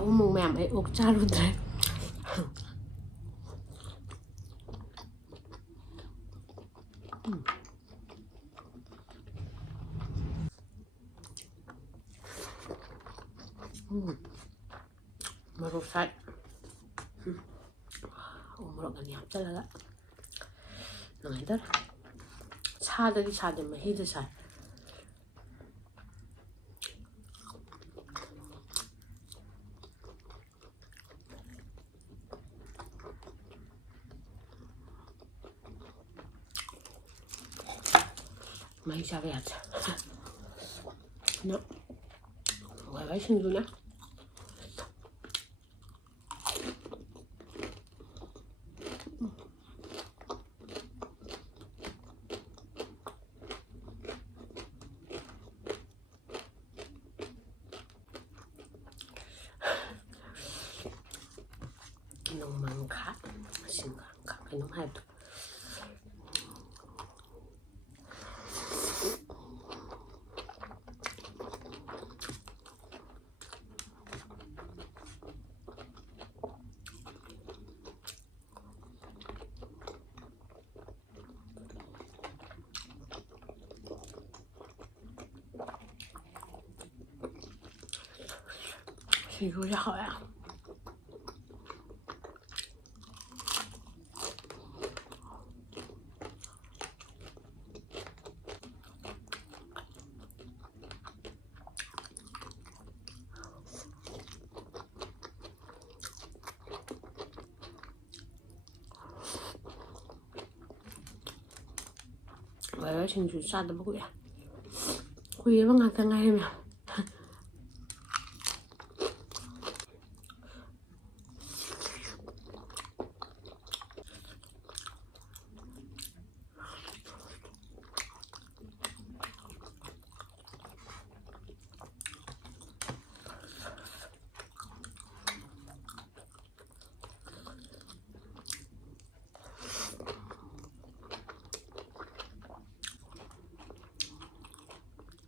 ꯑꯍꯥꯎꯕ ꯃꯌꯥꯝ ꯑꯩ ꯑꯣꯛ ꯆꯥꯔꯨꯗ꯭ꯔꯦ ꯃꯣꯔꯣꯛ ꯁꯥꯏ ꯃꯣꯔꯣꯛ ꯑꯅꯤ ꯍꯥꯞꯆꯤꯜꯂꯒ ꯅꯨꯡꯉꯥꯏꯇꯔꯦ ꯁꯥꯗꯗꯤ ꯁꯥꯗꯦ ꯃꯍꯤꯗ ꯁꯥꯏ ꯃꯍꯤ ꯆꯥꯕ ꯌꯥꯗ꯭ꯔꯦ ꯍꯋꯥꯏ ꯁꯤꯡꯖꯨꯅꯦ ꯅꯣꯡꯃꯥꯡꯈꯥ ꯁꯤꯡꯈꯥ ꯀꯩꯅꯣꯝ ꯍꯥꯏꯕꯗꯣ ꯁꯤꯡꯖꯨꯁꯦ ꯍꯥꯎꯋꯦ ꯍꯋꯥꯏ ꯁꯤꯡꯖꯨ ꯆꯥꯗꯕ ꯀꯨꯏꯔꯦ ꯀꯨꯏꯔꯕ ꯉꯥꯛꯇ ꯉꯥꯏꯔꯦ ꯃꯌꯥꯝ